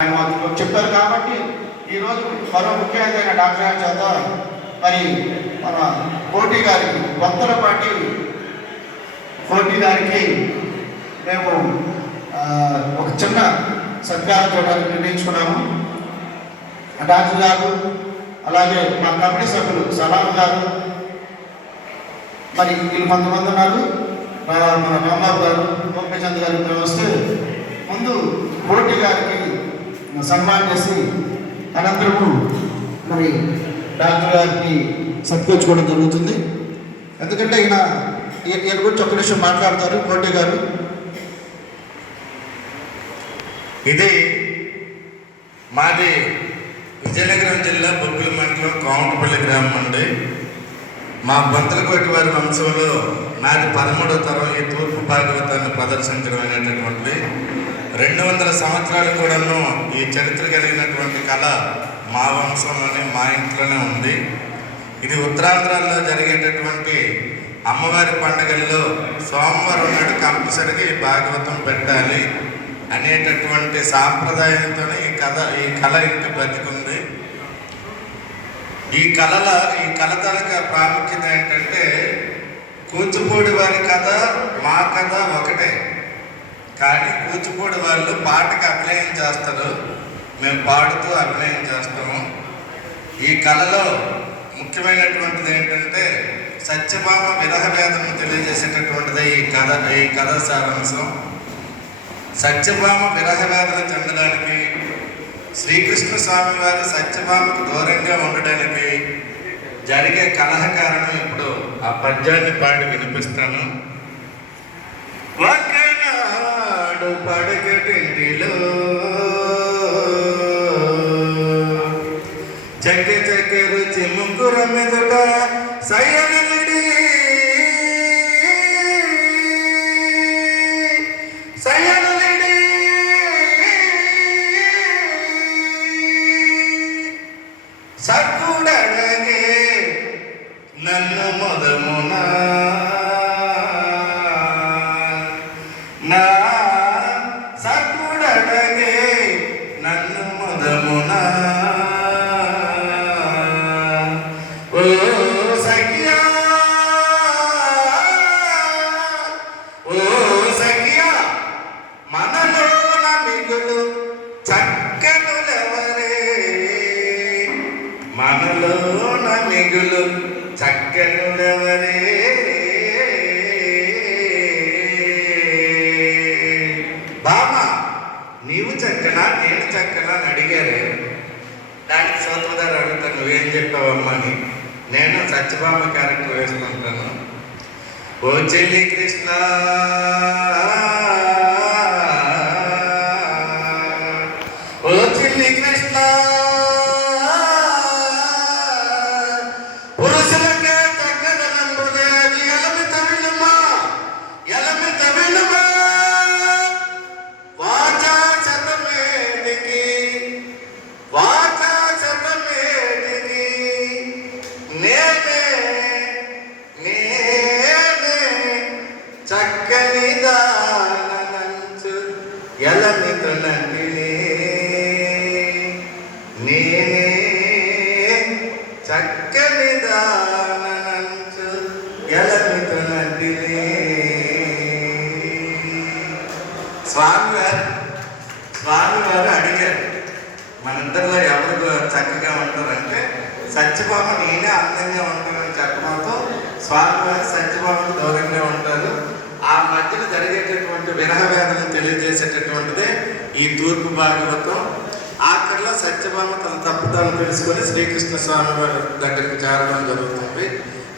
చెప్పారు కాబట్టి ఈరోజు మరో ముఖ్య అతిథి డాక్టర్ గారి చేత మరి మన కోటి గారికి వంతలపాటి కోటి గారికి మేము ఒక చిన్న సత్కారం చేయడానికి నిర్ణయించుకున్నాము. డాక్టర్ గారు అలాగే మా కమిటీ సభ్యులు సలాం గారు మరి వీళ్ళు కొంతమంది ఉన్నారు. మన రాంబాబు గారు గోపిచంద్ గారు ఇక్కడ వస్తే ముందు కోటి గారికి సన్మానం చేసి అనంతరము మరి డాక్టర్ గారికి సత్కరించుకోవడం జరుగుతుంది. ఎందుకంటే ఈయన గురించి ఒక్క నిమిషం మాట్లాడతారు కోటి గారు. ఇది మాది విజయనగరం జిల్లా బొబ్బిలి మండలం కోమటపల్లి గ్రామం అండి. మా బొంతలకోటి వారి వంశంలో నాది 13వ తరం ఈ తూర్పు భాగవతాన్ని ప్రదర్శించడం అనేటటువంటిది. 200 సంవత్సరాలు కూడాను ఈ చరిత్ర కలిగినటువంటి కళ మా వంశంలోనే మా ఇంట్లోనే ఉంది. ఇది ఉత్తరాంధ్రాల్లో జరిగేటటువంటి అమ్మవారి పండుగల్లో సోమవారం నాడు కంపల్సరిగా ఈ భాగవతం పెట్టాలి అనేటటువంటి సాంప్రదాయంతోనే ఈ కళ ఇంకా బ్రతికుంది. ఈ కళ తాలూకా ప్రాముఖ్యత ఏంటంటే కూచిపూడి వారి కథ మా కథ ఒకటే, కానీ కూచిపూడి వాళ్ళు పాటకి అభినయం చేస్తారు, మేము పాడుతూ అభినయం చేస్తాము. ఈ కళలో ముఖ్యమైనటువంటిది ఏంటంటే సత్యభామ విరహ వేదనను తెలియజేసేటటువంటిది ఈ కథ సారాంశం. సత్యభామ విరహ వేదన చెందడానికి, శ్రీకృష్ణ స్వామి వారు సత్యభామకు దూరంగా ఉండడానికి జరిగే కలహ కారణం ఇప్పుడు ఆ పద్యాన్ని పాడి వినిపిస్తాను. ఒకనాడు పడకటింటిలో చక్క రుచి ముగ్గుర మెదుట సయ్యనడి సక్కుడగే నన్ను మొదమున నా సక్కుడగే నన్ను మొదమున ఓ సఖియా మనలోన మిగులు చక్కనులెవరే, మనలోన మిగులు చక్కనులెవరే, బామ నీవు చక్కనా నేను చక్కనా అని అడిగారు. దానికి సోదరుగారు అడుగుతాను నువ్వేం చెప్పావమ్మా అని. నేను సత్యభామ క్యారెక్టర్ వేసుకుంటాను. ఓ చెల్లి కృష్ణ ఓ చెల్లి కృష్ణ పురుషులకే చక్కదనంబుదే అది ఎలమి తమిళమా వాచా శతమేటికి నేనే చక్కని దానంచు ఎలమితో నందినే, నేనే చక్కని దానంచు ఎలమితో నందినే. స్వామివారు అడిగారు మనిద్దరిలో ఎవరు చక్కగా ఉంటారంటే సత్యభామ నేనే అందంగా ఉంటానని చెప్పడంతో స్వామివారు సత్యభామకు దూరంగా ఉంటారు. ఆ మధ్యన జరిగేటటువంటి విరహ వేదన తెలియజేసేటటువంటిదే ఈ తూర్పు భాగవతం. ఆఖరిలో సత్యభామ తన తప్పుదాన్ని తెలుసుకొని శ్రీకృష్ణ స్వామి వారి దగ్గరికి చేరడం జరుగుతుంది.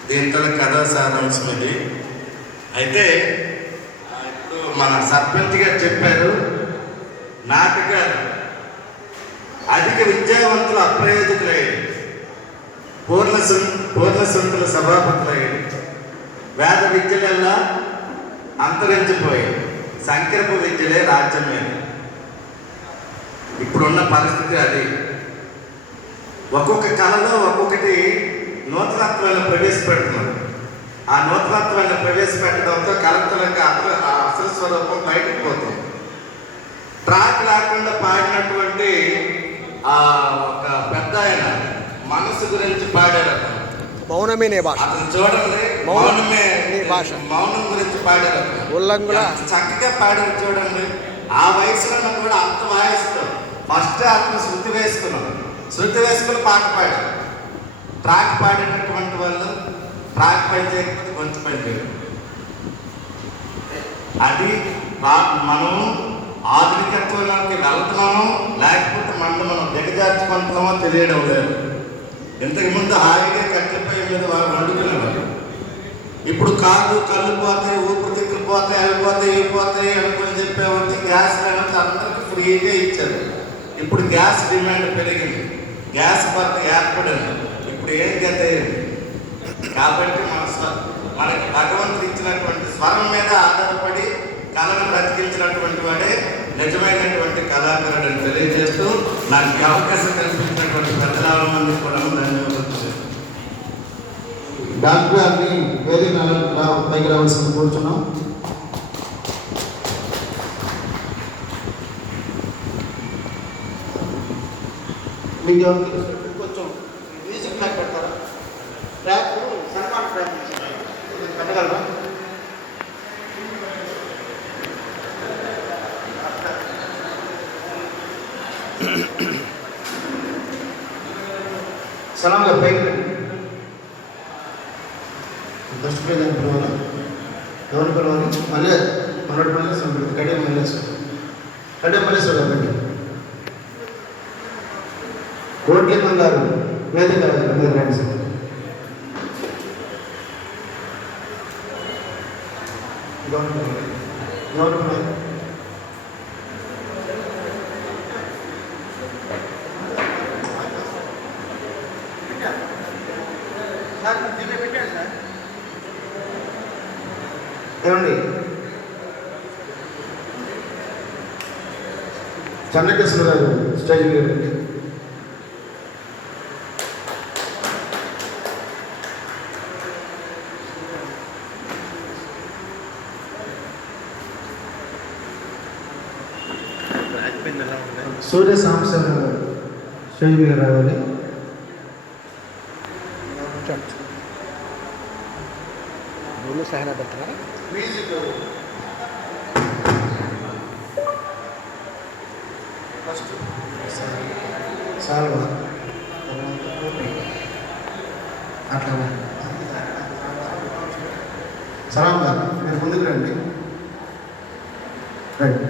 దీంతో కథా సారాంశం ఇది. అయితే ఇప్పుడు మన సర్పంచ్ గారు చెప్పారు, నాటకాలు అధిక విద్యావంతులు అప్రయోజకులయ్యారు, పూర్ణసంతుల సభాపతులయ్యారు, వేద విద్యలెల్లా అంతరించిపోయాయి, సంకల్ప విద్యలే రాజ్యమేది. ఇప్పుడున్న పరిస్థితి అది. ఒక్కొక్క కళలో ఒక్కొక్కటి నూతనత్వాన్ని ప్రవేశపెడుతున్నారు. ఆ నూతనత్వాన్ని ప్రవేశపెట్టడంతో కళంతలంగా అసలు స్వరూపం బయటకు పోతుంది. ట్రాక్ లేకుండా పాడినటువంటి ఆ ఒక పెద్ద ఆయన మనసు గురించి పాడారు అతను. మౌనమే నీ భాష. అతను చూడండి, మౌనమే నీ భాష, మౌనం గురించి పాడారు అతను. ఉల్లంఘన చక్కగా పాడారు చూడండి. ఆ వయసులో కూడా అంత వాయిస్తూ ఫస్ట్ అతను శృతి వేసుకున్నాడు, శృతి వేసుకుని పాట పాడారు. ట్రాక్ పాడేటటువంటి వాళ్ళు ట్రాక్ పని చేయకపోతే గొంతు పని చేయరు. అది మనం ఆధునికత్వంలోకి వెళ్తున్నామో లేకపోతే మనం దిగజార్చుకుంటున్నామో తెలియడం లేదు. ఇంతకుముందు హాయిగా కట్టెలపై మీద వారు వండుకునేవారు. ఇప్పుడు కాదు, కళ్ళు పోతాయి, ఊపిరితిత్తులు పోతాయి, అవి పోతాయి, ఇవి పోతాయి అనుకుని చెప్పేవాళ్ళు గ్యాస్ లేకపోతే అందరికీ ఫ్రీగా ఇచ్చారు. ఇప్పుడు గ్యాస్ డిమాండ్ పెరిగింది, గ్యాస్ కొరత ఏర్పడింది. ఇప్పుడు ఏం గత కాబట్టి మనకి భగవంతుడు ఇచ్చినటువంటి స్వరం మీద ఆధారపడి కళను బ్రతికించినటువంటి వాడే నిజమైనటువంటి కళాకారుడు అని తెలియజేస్తూ నాకు ఈ అవకాశం కల్పించినటువంటి పెద్దల మంది కూడా ధన్యవాదాలు. డాక్టర్ గారిని వేదిక పైకి రావాల్సింది కోరుచున్నాం. మీకు కొంచెం మ్యూజిక్ ట్రాక్ పెడతారా? ట్రాక్ సన్మాన్ ట్రాక్ పెట్టగలరా? సలాం గారు పైకి రండి. దృష్టిపోయిందని పిలవాలి, ఎవరిని పిలవాలి? మళ్ళీ మనోడి మల్లేశ్వరం పెడుతుంది, కడియం మల్లేశ్వరం, కడియం మల్లేశ్వరం గారు కోట్లింగం గారు వేదిక మీద రండి సార్. ఏమండి చెన్నకేశ్వర గారు స్టేజ్ మీద రండి. సూర్య సాంబశివరావు గారు స్టేజ్ మీద రావాలి. సహనా పెట్టరా మ్యూజిక్ ఫస్ట్ సాల్వా అట్లా సలాం గారు మీరు ముందుకు రండి. రండి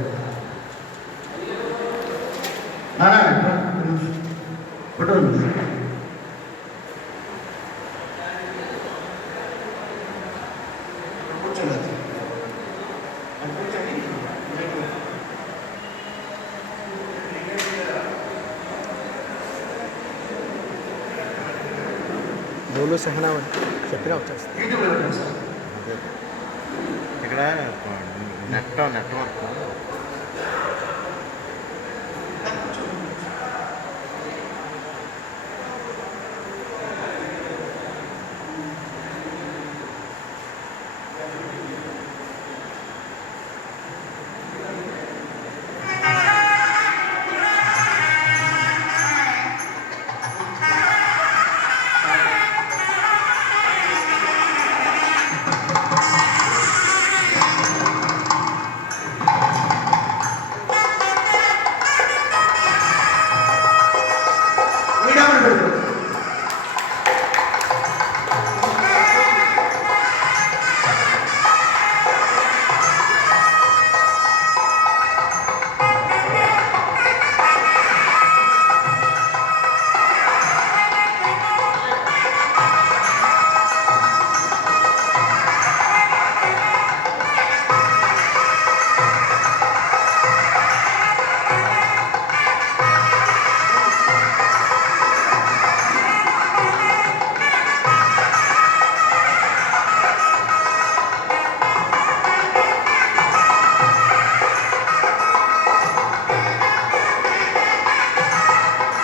ఫోటో ఉంది. డోలు సహనా చెప్పినా వచ్చేస్తుంది. ఇక్కడ నెట్వర్క్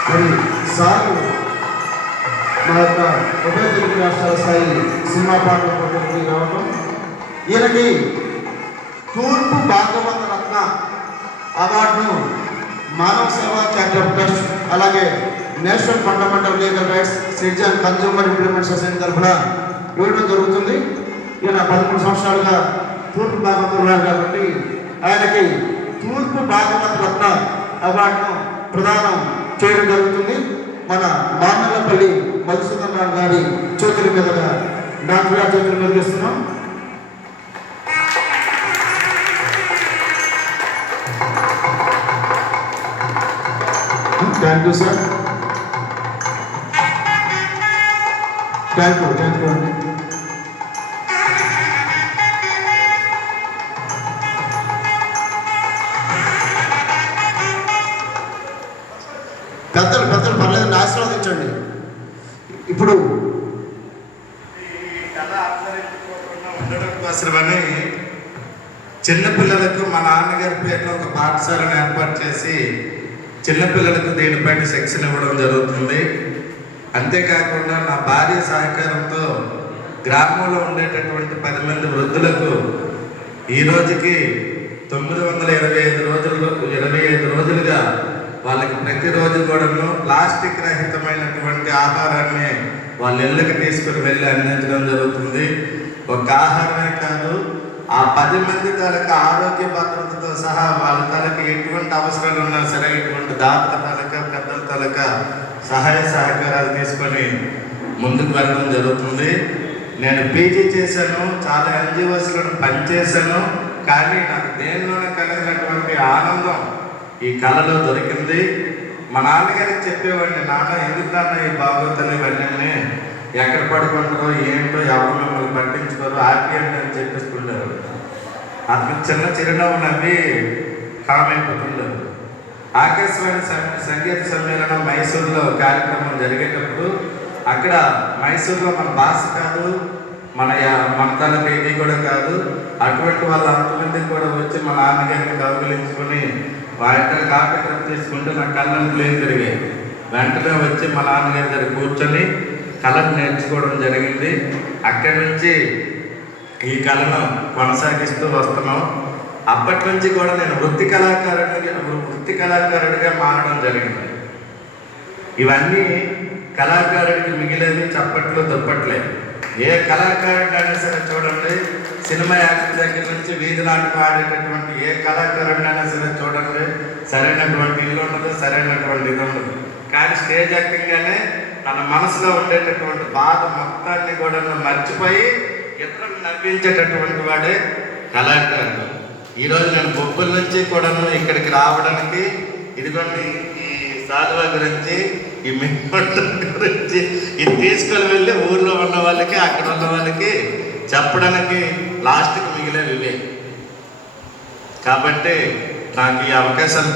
మరి సార్ మా యొక్క ఉభయ తెలుగు రాష్ట్రాల స్థాయి సినిమా పాటల పోటీలకి రావడం, ఈయనకి తూర్పు భాగవత రత్న అవార్డును మానవ సేవా చారిటబుల్ ట్రస్ట్ అలాగే national fundamental legal rights citizen consumer implement society తరఫున ఇవ్వడం జరుగుతుంది. ఈయన 13 సంవత్సరాలుగా తూర్పు భాగవతం ఉన్నారు కాబట్టి ఆయనకి తూర్పు భాగవత రత్న అవార్డును ప్రదానం చేయడం జరుగుతుంది. మన మామల్లపల్లి మధుసూదన్ రావు గారి చేతుల మీదుగా డాక్టర్ గారి చేతుల మీద ఇస్తున్నాం. Thank you sir. Thank you అండి. పెద్దలు పర్లేదండి, ఆశీర్వదించండి. ఇప్పుడు కళ అంతరించిపోకుండా ఉండడం కోసమని చిన్నపిల్లలకు మా నాన్నగారి పేరులో ఒక పాఠశాలను ఏర్పాటు చేసి చిన్నపిల్లలకు దీనిపైన శిక్షణ ఇవ్వడం జరుగుతుంది. అంతేకాకుండా నా భార్య సహకారంతో గ్రామంలో ఉండేటటువంటి 10 మంది వృద్ధులకు ఈ రోజుకి 925 రోజులుగా వాళ్ళకి ప్రతిరోజు కూడాను ప్లాస్టిక్ రహితమైనటువంటి ఆహారాన్ని వాళ్ళ ఇళ్ళకి తీసుకుని వెళ్ళి అందించడం జరుగుతుంది. ఒక ఆహారమే కాదు, ఆ 10 మంది తలక ఆరోగ్య భద్రతతో సహా వాళ్ళ తలకి ఎటువంటి అవసరాలు ఉన్నా సరే ఇటువంటి దాతల తలక పెద్దల తలక సహాయ సహకారాలు తీసుకొని ముందుకు వెళ్ళడం జరుగుతుంది. నేను పీజీ చేశాను, చాలా ఎన్జిఓస్లను పనిచేశాను, కానీ నాకు దేనిలోనే కలిగినటువంటి ఆనందం ఈ కళలో దొరికింది. మా నాన్నగారికి చెప్పేవాడిని, నాన్న ఎందుకు నాన్న ఈ భాగవతాలు ఇవన్నీ ఎక్కడ పడుకుంటారో ఏంటో ఎవరు మిమ్మల్ని పట్టించుకోరు ఆర్పిఎండి అని చెప్పేసుకుంటారు. అతను చిన్న చిరునవ్వు నవ్వి కామైపోతుండరు. ఆకాశవాణి సంగీత సమ్మేళనం మైసూరులో కార్యక్రమం జరిగేటప్పుడు అక్కడ మైసూరులో మన భాష కాదు, మన తనకి ఇది కూడా కాదు, అటువంటి వాళ్ళు అంతమంది కూడా వచ్చి మా నాన్నగారిని కౌగిలించుకొని వాళ్ళ కాపీ కప్ తీసుకుంటే నా కళ్ళను ప్లేన్ తిరిగాయి. వెంటనే వచ్చి మా నాన్నగారి దగ్గర కూర్చొని కళను నేర్చుకోవడం జరిగింది. అక్కడి నుంచి ఈ కళను కొనసాగిస్తూ వస్తున్నాం. అప్పటి నుంచి కూడా నేను వృత్తి కళాకారుడిగా మారడం జరిగింది. ఇవన్నీ కళాకారుడికి మిగిలేవి చప్పట్లు దుప్పట్లే. ఏ కళాకారుడు అయినా సరే చూడండి, సినిమా యాక్టర్ దగ్గర నుంచి వీధి నాటకం ఆడేటటువంటి ఏ కళాకారుడిని అయినా సరే చూడండి, సరైనటువంటి ఇల్లు ఉండదు, సరైనటువంటి ఇది ఉండదు. కానీ స్టేజ్ యాక్టింగ్గానే తన మనసులో ఉండేటటువంటి బాధ మొత్తాన్ని కూడా మర్చిపోయి ఇతరులు నవ్వించేటటువంటి వాడే కళాకారుడు. ఈరోజు నేను బొబ్బుల నుంచి కూడాను ఇక్కడికి రావడానికి ఇదిగోండి ఈ సాధువ గురించి, ఈ మిమ్మల్ని గురించి ఇది తీసుకొని వెళ్ళి ఊర్లో ఉన్న వాళ్ళకి అక్కడ ఉన్న వాళ్ళకి చెప్పడానికి లాస్ట్కి మిగిలేవి ఇవే. కాబట్టి నాకు ఈ అవకాశాలు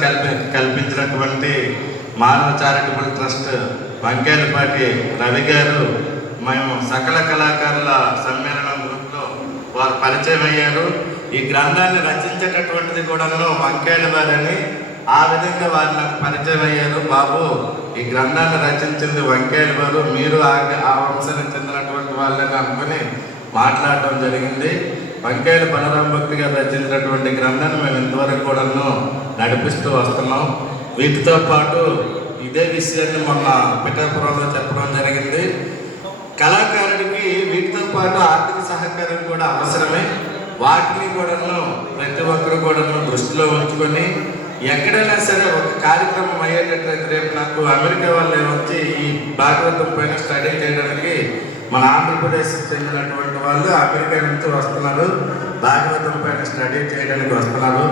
కల్పించినటువంటి మానవ చారిటబుల్ ట్రస్ట్ వంకేలపాటి రవి గారు, మేము సకల కళాకారుల సమ్మేళనం గ్రూప్లో వారు పరిచయం అయ్యారు. ఈ గ్రంథాన్ని రచించేటటువంటిది కూడాను వంకేల వారని, ఆ విధంగా వారు నాకు పరిచయం అయ్యారు. బాబు, ఈ గ్రంథాన్ని రచించింది వంకేల వారు, మీరు ఆ వంశానికి చెందినటువంటి వాళ్ళని అనుకుని మాట్లాడటం జరిగింది. వంకేల బలరామ భక్తి గారు రచించినటువంటి గ్రంథాన్ని మేము ఇంతవరకు కూడాను నడిపిస్తూ వస్తున్నాం. వీటితో పాటు ఇదే విషయాన్ని మొన్న పిఠాపురంలో చెప్పడం జరిగింది. కళాకారుడికి వీటితో పాటు ఆర్థిక సహకారం కూడా అవసరమే. వాటిని కూడాను ప్రతి ఒక్కరు కూడాను దృష్టిలో ఉంచుకొని ఎక్కడైనా సరే ఒక కార్యక్రమం అయ్యేటట్లయితే, రేపు నాకు అమెరికా వాళ్ళు వచ్చి ఈ భాగవతం పైన స్టడీ చేయడానికి మన ఆంధ్రప్రదేశ్కి చెందినటువంటి వాళ్ళు అమెరికా నుంచి వస్తున్నారు, భాగవతం పైన స్టడీ చేయడానికి వస్తున్నారు.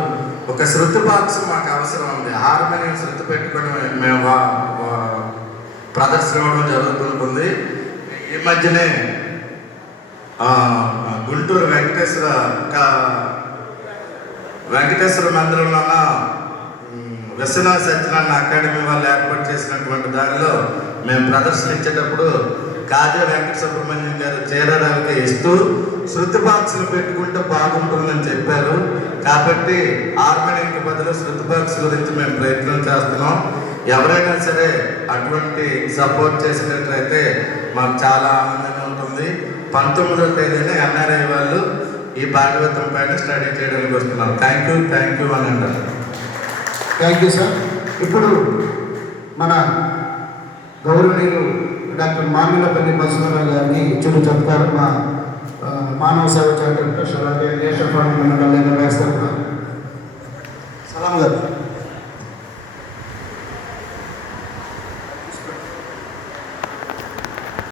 ఒక శృతి బాక్స్ మాకు అవసరం ఉంది. హార్మోనియం శృతి పెట్టుకొని మేము ప్రదర్శన ఇవ్వడం జరుగుతుంటుంది. ఈ మధ్యనే గుంటూరు వెంకటేశ్వర మందిరంలో విశ్వనాథ సత్యనారాయణ అకాడమీ వాళ్ళు ఏర్పాటు చేసినటువంటి దానిలో మేము ప్రదర్శన ఇచ్చేటప్పుడు కాజా వెంకట సుబ్రహ్మణ్యం గారు చేరారావుకి ఇస్తూ శృతి బాక్సులు పెట్టుకుంటే బాగుంటుందని చెప్పారు. కాబట్టి హార్మోనియంకి బదులు శృతి బాక్స్ గురించి మేము ప్రయత్నం చేస్తున్నాం. ఎవరైనా సరే అటువంటి సపోర్ట్ చేసినట్లయితే మాకు చాలా ఆనందంగా ఉంటుంది. 19వ తేదీన ఎన్ఆర్ఐ వాళ్ళు ఈ భాగవతం పైన స్టడీ చేయడానికి వస్తున్నారు. థ్యాంక్ యూ అని అంటారు. Thank you sir. ఇప్పుడు మన గౌరవనీయులు డాక్టర్ మామిళ్ళపల్లి బసవరావు గారిని చిరు చెప్తారు. మా మానవ సేవ చారిటబుల్ ట్రస్ట్ అలాగే నేషనల్ ఫండ్ మండల